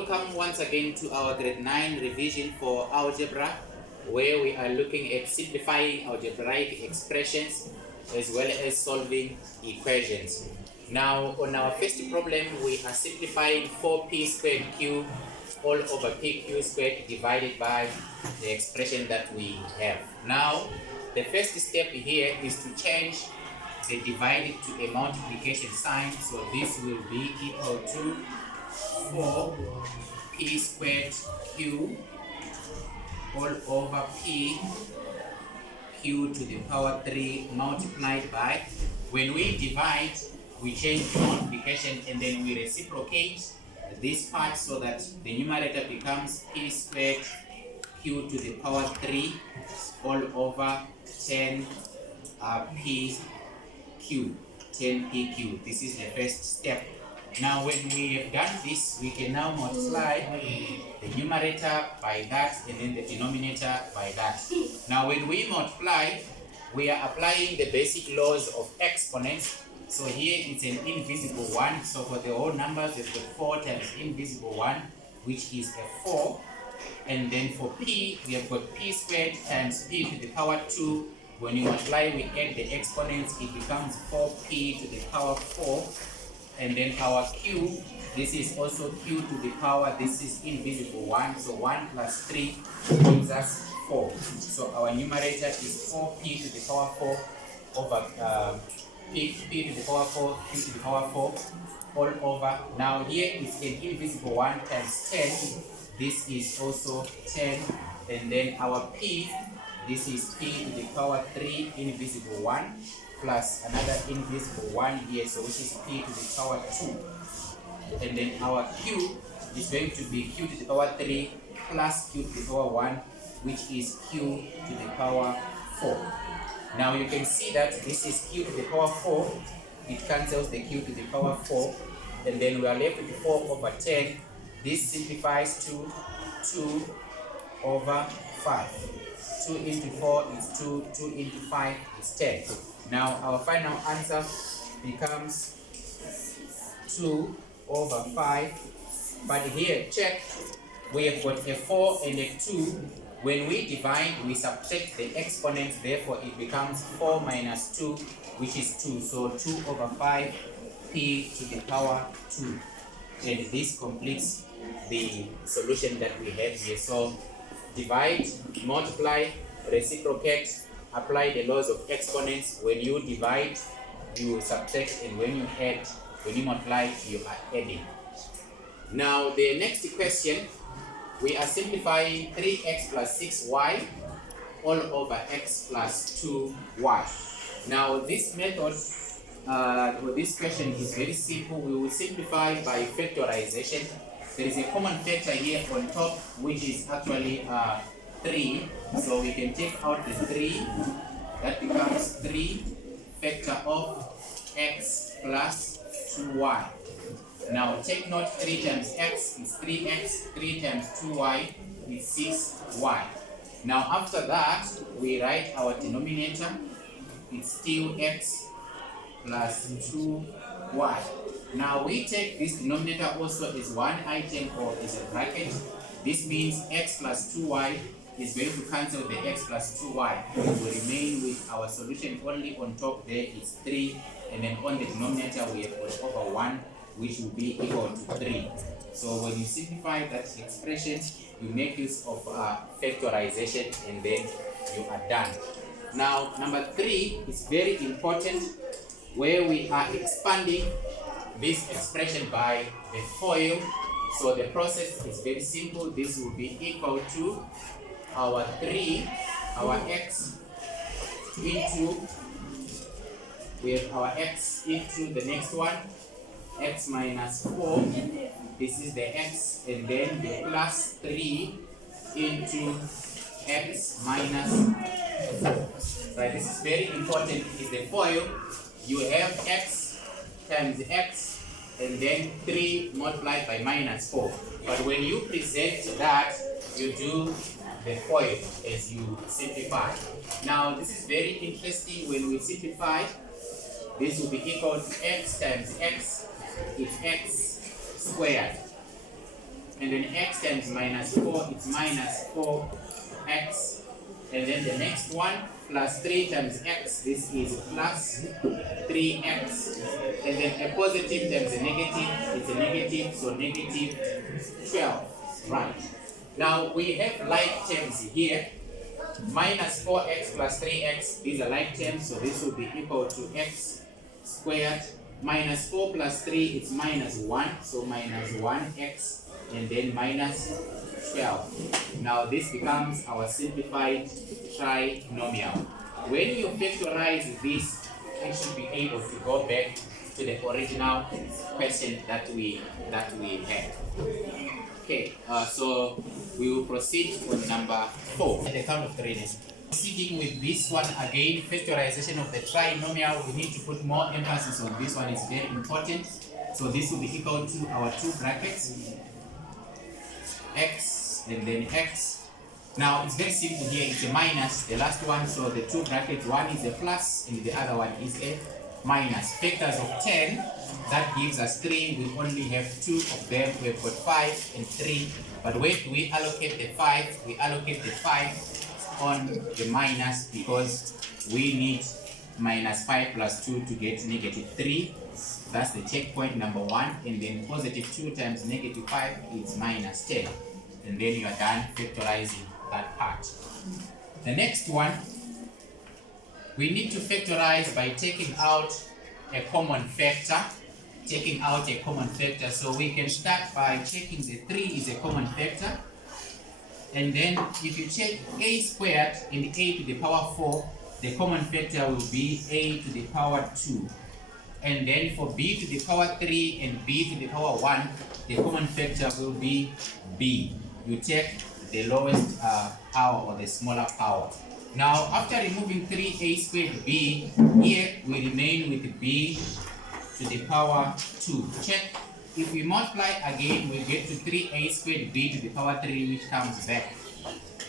Welcome once again to our grade 9 revision for algebra, where we are looking at simplifying algebraic expressions as well as solving equations. Now, on our first problem, we are simplifying 4p squared q all over pq squared divided by the expression that we have. Now, the first step here is to change the divided to a multiplication sign, so this will be equal to 4p squared q all over p q to the power 3 multiplied by, when we divide, we change the multiplication and then we reciprocate this part so that the numerator becomes p squared q to the power 3 all over 10 p q, 10pq. This is the first step. Now when we have done this, we can now multiply the numerator by that and then the denominator by that. Now when we multiply, we are applying the basic laws of exponents. So here it's an invisible 1. So for the whole numbers, we've got 4 times invisible 1, which is a 4. And then for p, we have got p squared times p to the power 2. When you multiply, we add the exponents, it becomes 4p to the power 4. And then our q, this is also q to the power, this is invisible 1. So 1 plus 3 gives us 4. So our numerator is 4p to the power 4 over p to the power 4, q to the power 4 all over. Now here is an invisible 1 times 10. This is also 10. And then our p, this is p to the power 3 invisible 1 plus another invisible 1 here, so which is p to the power 2. And then our q is going to be q to the power 3 plus q to the power 1, which is q to the power 4. Now you can see that this is q to the power 4. It cancels the q to the power 4. And then we are left with 4 over 10. This simplifies to 2 over 5. 2 into 4 is 2, 2 into 5 is 10. Now our final answer becomes 2 over 5. But here, check, we have got a 4 and a 2. When we divide, we subtract the exponents, therefore it becomes 4 minus 2, which is 2. So 2 over 5 p to the power 2. And this completes the solution that we have here. So divide, multiply, reciprocate, apply the laws of exponents. When you divide, you subtract, and when you add, when you multiply, you are adding. Now the next question, we are simplifying 3x plus 6y all over x plus 2y. Now this method, or this question is very simple. We will simplify by factorization. There is a common factor here on top, which is actually 3. So we can take out the 3. That becomes 3 factor of x plus 2y. Now take note, 3 times x is 3x, 3 times 2y is 6y. Now after that, we write our denominator. It's still x plus 2y. Now we take this denominator also as one item or as a bracket. This means x plus 2y is going to cancel the x plus 2y. We will remain with our solution only on top. There is 3, and then on the denominator we have got over 1, which will be equal to 3. So when you simplify that expression, you make use of factorization, and then you are done. Now number 3 is very important, where we are expanding this expression by the FOIL. So the process is very simple. This will be equal to our 3, our x into, we have our x into the next one, x minus 4. This is the x, and then the plus 3 into x minus 4. Right, this is very important. It is the FOIL. You have x times x, and then 3 multiplied by minus 4. But when you present that, you do the FOIL as you simplify. Now this is very interesting. When we simplify, this will be equal to x times x is x squared. and then x times minus 4, it's minus 4x. And then the next one, plus 3 times x, this is plus 3x. And then a positive times a negative, it's a negative, so negative 12. Right. Now we have like terms here. Minus 4x plus 3x, these are like terms, so this will be equal to x squared. Minus 4 plus 3, it's minus 1, so minus 1x, and then minus 12. Now this becomes our simplified trinomial. When you factorize this, you should be able to go back to the original question that we had. Okay, so we will proceed with number 4. At the count of 3 days. Proceeding with this one again, factorization of the trinomial, we need to put more emphasis on this one, it's very important. So this will be equal to our two brackets, x and then x. Now it's very simple here, it's a minus, the last one, so the two brackets, one is a plus and the other one is a minus. Factors of 10, that gives us 3, we only have 2 of them, we've got 5 and 3. But where do we allocate the 5? We allocate the 5 on the minus because we need minus 5 plus 2 to get negative 3. That's the checkpoint number 1. And then positive 2 times negative 5 is minus 10. And then you are done factorizing that part. The next one, we need to factorize by taking out a common factor. So we can start by checking the 3 is a common factor. And then if you check a squared and a to the power 4, the common factor will be a to the power 2. And then for b to the power 3 and b to the power 1, the common factor will be b. You take the lowest power or the smaller power. Now after removing 3a squared b, here we remain with b to the power 2. Check. If we multiply again, we get to 3a squared b to the power 3, which comes back.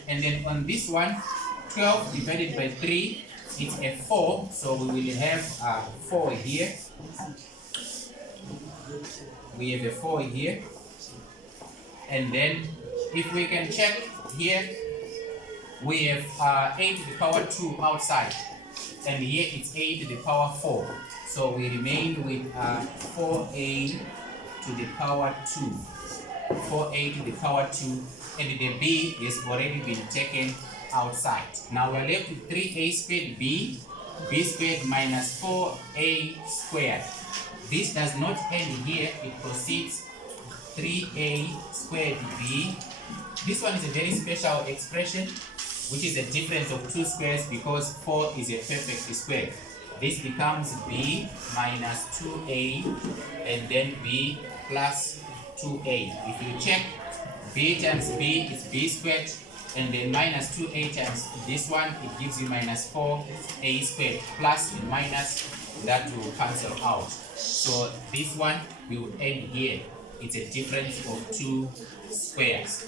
And then on this one, 12 divided by 3, it's a 4, so we will have 4 here. We have a 4 here. And then if we can check here, we have a to the power 2 outside. And here it's a to the power 4. So we remain with 4a to the power 2. 4a to the power 2. And the b has already been taken outside. Now we're left with 3a squared b squared minus 4a squared. This does not end here, it proceeds 3a squared b. This one is a very special expression, which is the difference of two squares because 4 is a perfect square. This becomes b minus 2a and then b plus 2a. If you check, b times b is b squared, and then minus 2a times this one, it gives you minus 4a squared. Plus and minus, that will cancel out. So this one will end here. It's a difference of two squares.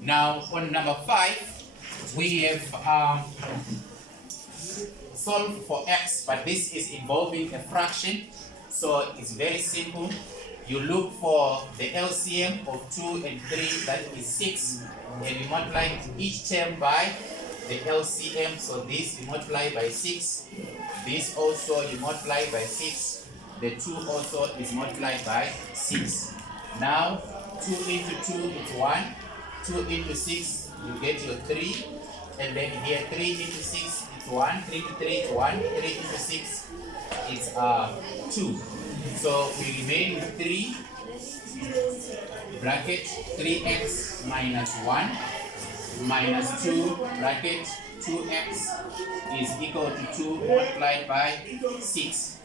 Now on number 5, we have solved for x, but this is involving a fraction. So it's very simple. You look for the LCM of 2 and 3, that is 6, and you multiply each term by the LCM. So this you multiply by 6, this also you multiply by 6, the 2 also is multiplied by 6. Now 2 into 2 is 1, 2 into 6 you get your 3, and then here 3 into 6 is 1, 3 into 3 is 1, 3 into 6 is 2. So we remain with 3 bracket 3x minus 1 minus 2 bracket 2x is equal to 2 multiplied by 6.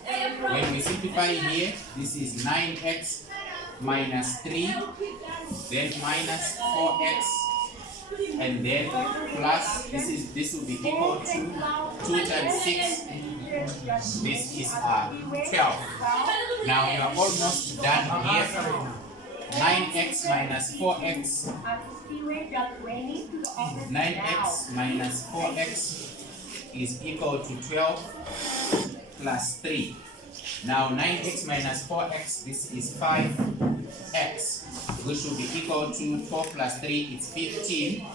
When we simplify here, this is 9x minus 3, then minus 4x, and then plus this will be equal to 2 times 6. This is 12. Now you are almost done here. 9x minus 4x. 9x minus 4x is equal to 12 plus 3. Now 9x minus 4x, this is 5x. which will be equal to 4 plus 3 is 15.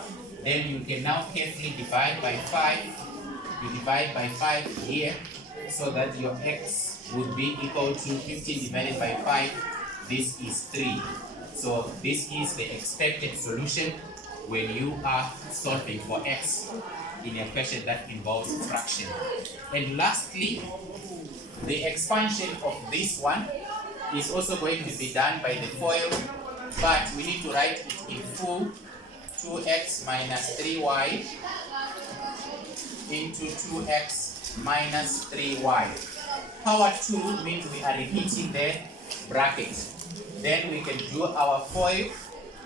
Then you can now carefully divide by 5. You divide by 5 here, so that your x would be equal to 15 divided by 5. This is 3. So this is the expected solution when you are solving for x in a question that involves fraction. And lastly, the expansion of this one is also going to be done by the FOIL, but we need to write it in full. 2x minus 3y into 2x minus 3y. Power 2 means we are repeating the bracket. Then we can do our FOIL.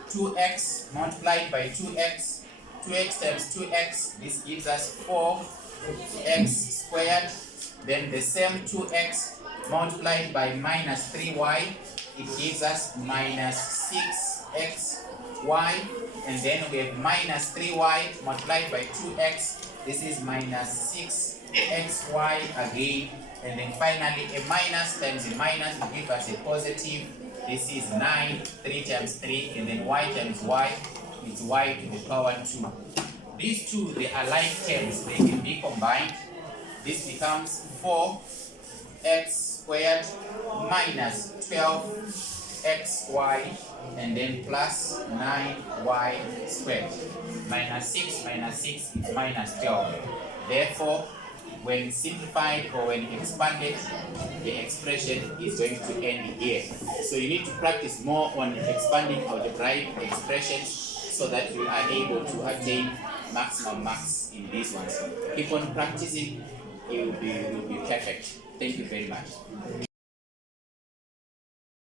2x multiplied by 2x. 2x times 2x, this gives us 4x squared. Then the same 2x multiplied by minus 3y, it gives us minus 6xy. And then we have minus 3y multiplied by 2x, this is minus 6xy again. And then finally a minus times a minus will give us a positive. This is 9, 3 times 3, and then y times y is y to the power 2. These two, they are like terms, they can be combined. This becomes 4x squared minus 12xy, and then plus 9y squared. Minus 6 is minus 12. Therefore, when simplified or when expanded, the expression is going to end here. So you need to practice more on expanding algebraic expressions so that you are able to attain maximum marks in these ones. Keep on practicing, you will be perfect. Thank you very much.